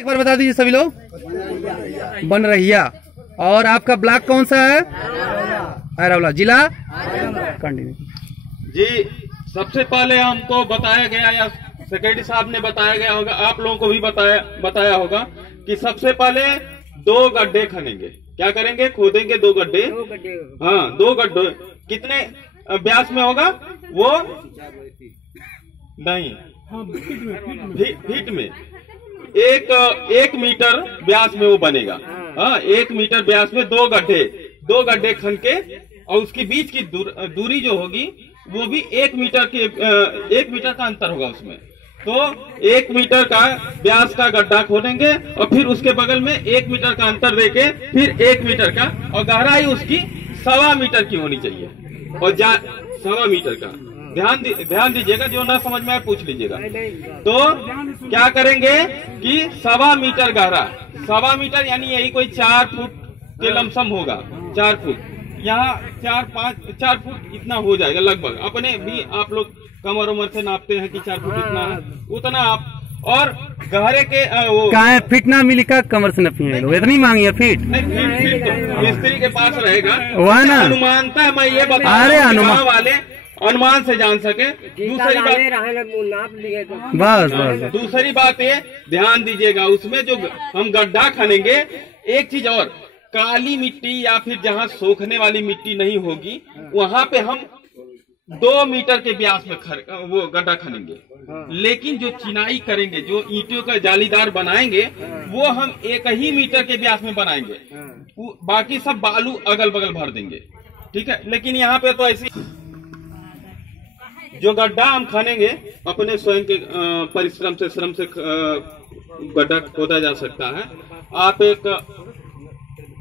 एक बार बता दीजिए सभी लोग। बनरहिया। और आपका ब्लॉक कौन सा है? अरवला। जिला? कंटिन्यू जी। सबसे पहले हमको बताया गया या सेक्रेटरी साहब ने बताया गया होगा, आप लोगों को भी बताया होगा कि सबसे पहले 2 गड्ढे खनेंगे। क्या करेंगे? खोदेंगे 2 गड्ढे। हाँ, 2 गड्ढे कितने व्यास में होगा वो? नहीं, फीट में। 1 मीटर व्यास में वो बनेगा। हाँ, 1 मीटर व्यास में 2 गड्ढे खन के, और उसके बीच की दूरी जो होगी वो भी 1 मीटर का अंतर होगा उसमें। तो 1 मीटर का व्यास का गड्ढा खोदेंगे और फिर उसके बगल में 1 मीटर का अंतर देके फिर 1 मीटर का, और गहराई उसकी 1.25 मीटर की होनी चाहिए। और 1.25 मीटर का ध्यान दीजिएगा, जो ना समझ में आए पूछ लीजिएगा। तो क्या करेंगे कि 1.25 मीटर गहरा, 1.25 मीटर यानी यही कोई 4 फुट के लमसम होगा। 4 फुट, यहाँ 4 फुट इतना हो जाएगा लगभग। अपने भी आप लोग कमर उमर से नापते हैं कि 4 फुट इतना है, उतना आप। और गहरे के वो कहाँ फिट ना मिली का कमर से नपी है लोग, इतनी मांगी है फीट? नहीं, फीट तो मिस्त्री के पास रहेगा। वह ना अनुमानता मैं ये बता, अरे अनुमान वाले अनुमान से जान सके। दूसरी बात, दूसरी बात ये ध्यान दीजिएगा, उसमें जो हम गड्ढा खनेंगे, एक चीज और, काली मिट्टी या फिर जहाँ सोखने वाली मिट्टी नहीं होगी वहाँ पे हम 2 मीटर के व्यास में वो गड्ढा खनेंगे। लेकिन जो चिनाई करेंगे, जो ईंटों का जालीदार बनाएंगे, वो हम 1 ही मीटर के व्यास में बनाएंगे। बाकी सब बालू अगल बगल भर देंगे, ठीक है। लेकिन यहाँ पे तो ऐसी जो गड्ढा हम खनेंगे अपने स्वयं के परिश्रम से, श्रम से गड्ढा खोदा जा सकता है। आप एक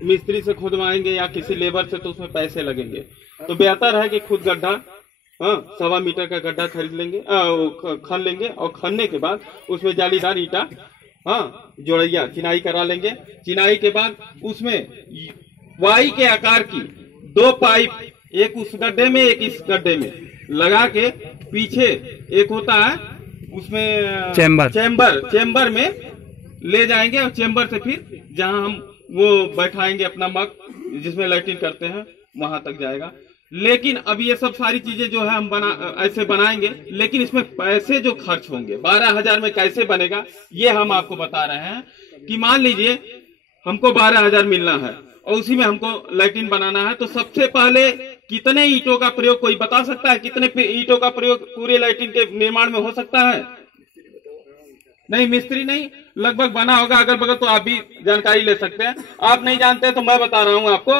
मिस्त्री से खुदवाएंगे या किसी लेबर से तो उसमें पैसे लगेंगे। तो बेहतर है कि खुद गड्ढा 1.25 मीटर का गड्ढा खरीद लेंगे, खन लेंगे, और खनने के बाद उसमें जालीदार ईंटा जोड़ैया चिनाई करा लेंगे। चिनाई के बाद उसमें वाई के आकार की 2 पाइप, एक उस गड्ढे में एक इस गड्ढे में लगा के, पीछे एक होता है उसमें चेम्बर में ले जाएंगे, और चेम्बर से फिर जहां हम वो बैठाएंगे अपना मग जिसमें लैट्रिन करते हैं वहां तक जाएगा। लेकिन अब ये सब सारी चीजें जो है हम ऐसे बनाएंगे, लेकिन इसमें पैसे जो खर्च होंगे 12,000 में कैसे बनेगा ये हम आपको बता रहे हैं। कि मान लीजिए हमको 12,000 मिलना है और उसी में हमको लैट्रिन बनाना है, तो सबसे पहले कितने ईंटों का प्रयोग कोई बता सकता है? कितने ईंटों का प्रयोग पूरे लैट्रिन के निर्माण में हो सकता है? नहीं, मिस्त्री नहीं, लगभग बना होगा अगल बगल, तो आप भी जानकारी ले सकते हैं। आप नहीं जानते तो मैं बता रहा हूं आपको,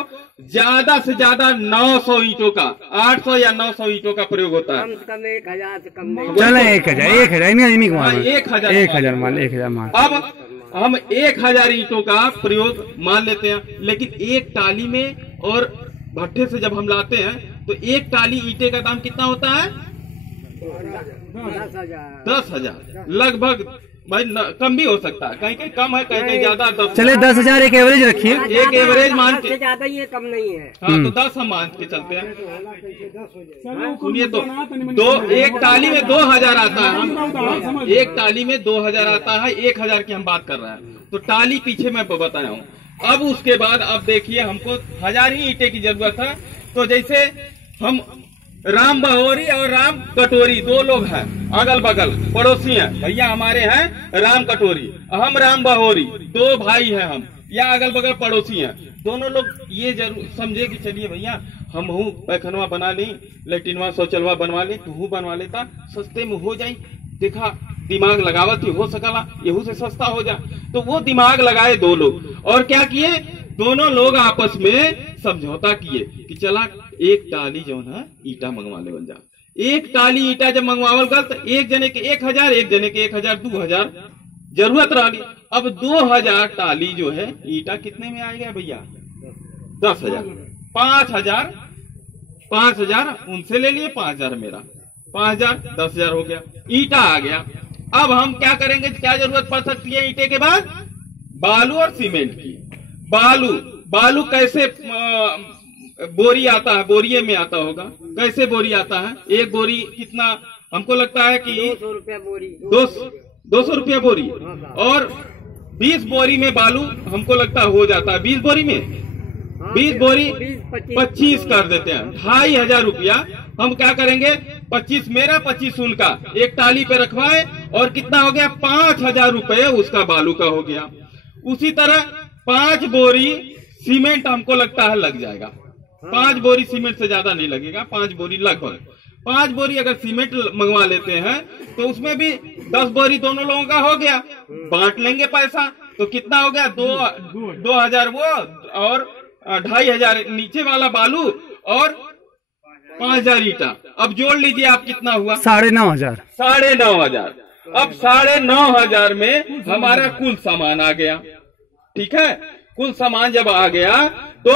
ज्यादा से ज्यादा 900 ईंटों का, 800 या 900 ईंटों का प्रयोग होता है। कम 1,000 से कम नहीं। चलो 1,000 मान। अब हम 1,000 ईंटों का प्रयोग मान लेते हैं, लेकिन एक टाली में और भट्ठे से जब हम लाते हैं तो एक टाली ईंटे का दाम कितना होता है? 10,000 लगभग। भाई कम भी हो सकता है, कहीं कहीं कम है, कहीं कहीं ज्यादा। चले 10,000 एक एवरेज रखिए, एक एवरेज मान के। ज्यादा ही है, कम नहीं है। हाँ, तो 10 हम मान के चलते हैं। सुनिए, तो एक टाली में 2,000 आता है। एक टाली में 2,000 आता है, 1,000 की हम बात कर रहे हैं। तो टाली पीछे मैं बताया हूँ। अब उसके बाद अब देखिए, हमको 1,000 ही ईंटे की जरूरत है। तो जैसे हम राम बहोरी और राम कटोरी 2 लोग हैं, अगल बगल पड़ोसी हैं। भैया हमारे हैं राम कटोरी, हम राम बहोरी, 2 भाई हैं हम, या अगल बगल पड़ोसी हैं। दोनों लोग ये जरूर समझे कि चलिए भैया हम हूँ पैखनवा बना ली, लेटिनवा शौचलवा बनवा ले, तू बनवा लेता, सस्ते में हो जाए। देखा दिमाग लगावत ही हो सकला, यहू से सस्ता हो जा। तो वो दिमाग लगाए 2 लोग, और क्या किए, दोनों लोग आपस में समझौता किए कि चला एक टाली जो है ईटा मंगवा ले बन जा। एक टाली ईटा जब मंगवावल गल तो एक जने के 1,000, एक जने के 1,000, 2,000 जरूरत रही। अब 2,000 टाली जो है ईटा कितने में आएगा भैया? 10,000। 5,000 उनसे ले लिए, 5,000 मेरा, 5,000 10,000 हो गया, ईटा आ गया। अब हम क्या करेंगे? क्या जरूरत पड़ सकती है ईटे के बाद? बालू और सीमेंट की। बालू कैसे बोरी आता है? बोरिये में आता होगा। कैसे बोरी आता है? एक बोरी कितना? हमको लगता है कि 200 रुपया बोरी। 200 रुपया बोरी। और 20 बोरी में बालू हमको लगता हो जाता है। 20 बोरी में 20 बोरी 25 कर देते हैं, 2500 रुपया। हम क्या करेंगे, 25 मेरा 25 उनका, एक टाली पे रखवाए और कितना हो गया, 5000 रुपये उसका बालू का हो गया। उसी तरह 5 बोरी सीमेंट हमको लगता है लग जाएगा। 5 बोरी सीमेंट से ज्यादा नहीं लगेगा, 5 बोरी लगभग। 5 बोरी अगर सीमेंट मंगवा लेते हैं तो उसमें भी 10 बोरी दोनों लोगों का हो गया, बांट लेंगे पैसा। तो कितना हो गया, 2000 वो और 2500 नीचे वाला बालू और 5000 ईटा। अब जोड़ लीजिए आप कितना हुआ, 9,500। 9,500। अब 9,500 में हमारा कुल सामान आ गया। ठीक है, कुल सामान जब आ गया तो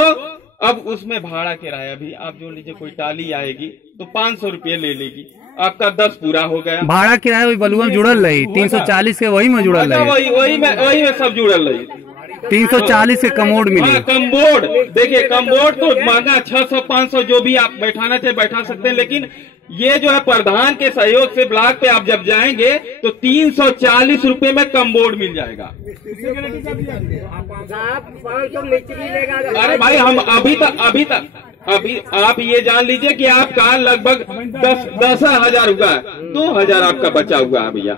अब उसमें भाड़ा किराया भी आप जोड़ लीजिए। कोई टाली आएगी तो 500 रुपये ले लेगी, आपका 10 पूरा हो गया। भाड़ा किराया वही बलुआ में जुड़ल रही, 340 के वही में जुड़ल रही, वही में सब जुड़ल रही। 340 के कमोड मिले। हाँ, कमोड देखिए, कमोड तो महंगा 600-500 जो भी आप बैठाना चाहे बैठा सकते हैं, लेकिन ये जो है प्रधान के सहयोग से ब्लॉक पे आप जब जाएंगे तो 340 रुपए में कमोड मिल जाएगा। अरे भाई, हम अभी आप ये जान लीजिए कि आपका लगभग 10,000 हुआ है, 2,000 आपका बचा हुआ है भैया।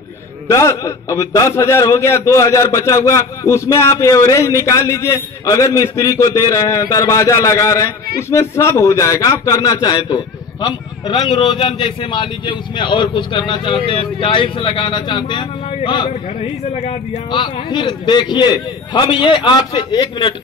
अब 10,000 हो गया, 2,000 बचा हुआ, उसमें आप एवरेज निकाल लीजिए। अगर मिस्त्री को दे रहे हैं, दरवाजा लगा रहे हैं, उसमें सब हो जाएगा। आप करना चाहे तो हम रंग रोजन जैसे मान लीजिए उसमें और कुछ करना चाहते हैं, टाइल्स लगाना चाहते हैं, हाँ, घर ही से लगा दिया। फिर देखिए, हम ये आपसे 1 मिनट